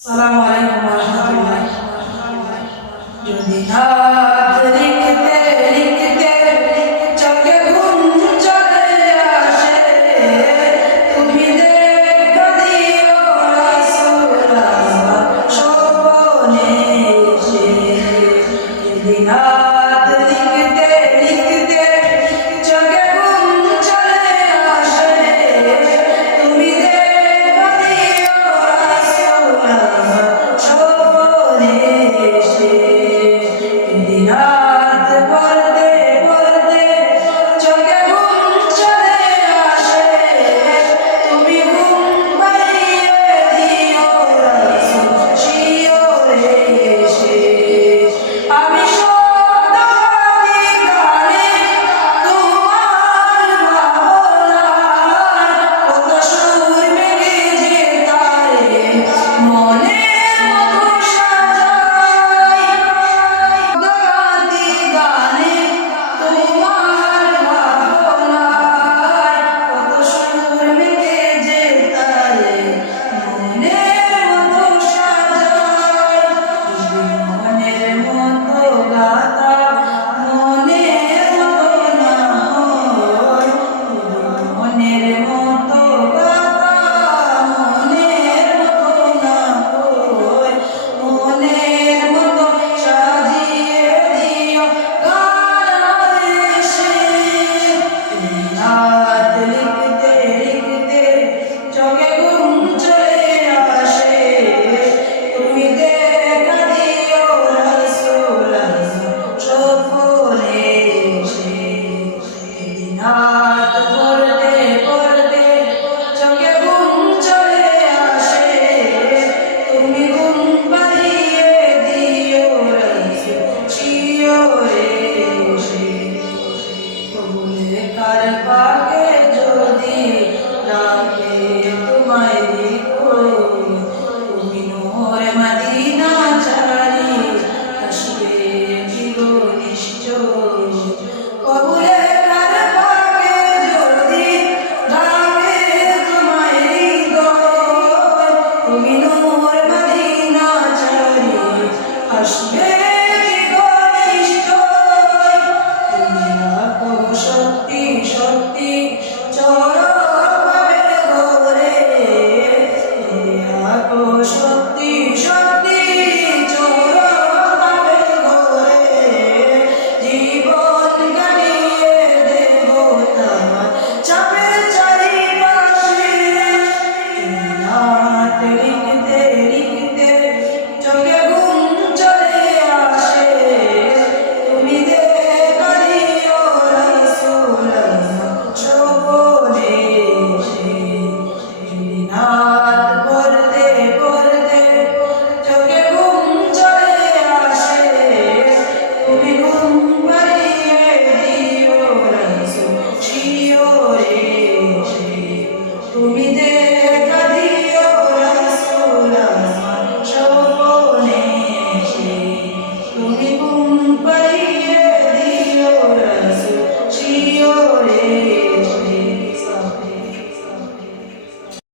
আসসালামু আলাইকুম ওয়া রাহমাতুল্লাহ। যদি রাত লিখতে লিখতে চোখে ঘুম চলে আসে, তুমি দেখা দিও রাসূলুল্লাহ স্বপ্নে এসে। যদি রাত লিখতে লিখতে চোখে ঘুম চলে আসে, তুমি দেখা দিও রাসূলুল্লাহ স্বপ্নে এসে। রাত পড়তে পড়তে চোখে ঘুম চলে আসে, তুমি ঘুম পাড়িয়ে দিও রাসূল শিয়রে এসে। আমি শব্দবাদী গানে তোমার ভাবনায় কত সুর মেঘে যে তারে মনের মতো সাজাই। শব্দবাদী গানে তোমার ভাবনায় কত সুর মেঘে যে তারে মনের মতো সাজাই। মনের মতো গাতা মনের মতো না হয়, মনের মতো গাতা মনের মতো না হয়, মনের মতো সাজিয়ে দিও গান এসে। রাত লিখতে লিখতে চোখে ঘুম চলে আসে, তুমি দেখা দিও রাসূলুল্লাহ স্বপ্নে এসে। রাত পড়তে পড়তে চোখে ঘুম চলে আসে, তুমি ঘুম পাড়িয়ে দিও রাসূল শিয়রে এসে। কবুলে কার পাকে যদি রাখে তোমায় দেখো, তুমি নূর মদিনা ছাড়ি আসবে চির নিশ্চয়। কবুলে কার পাকে যদি রাখে তোমায় হৃদয়, তুমি নূর মদিনা ছাড়ি আসবে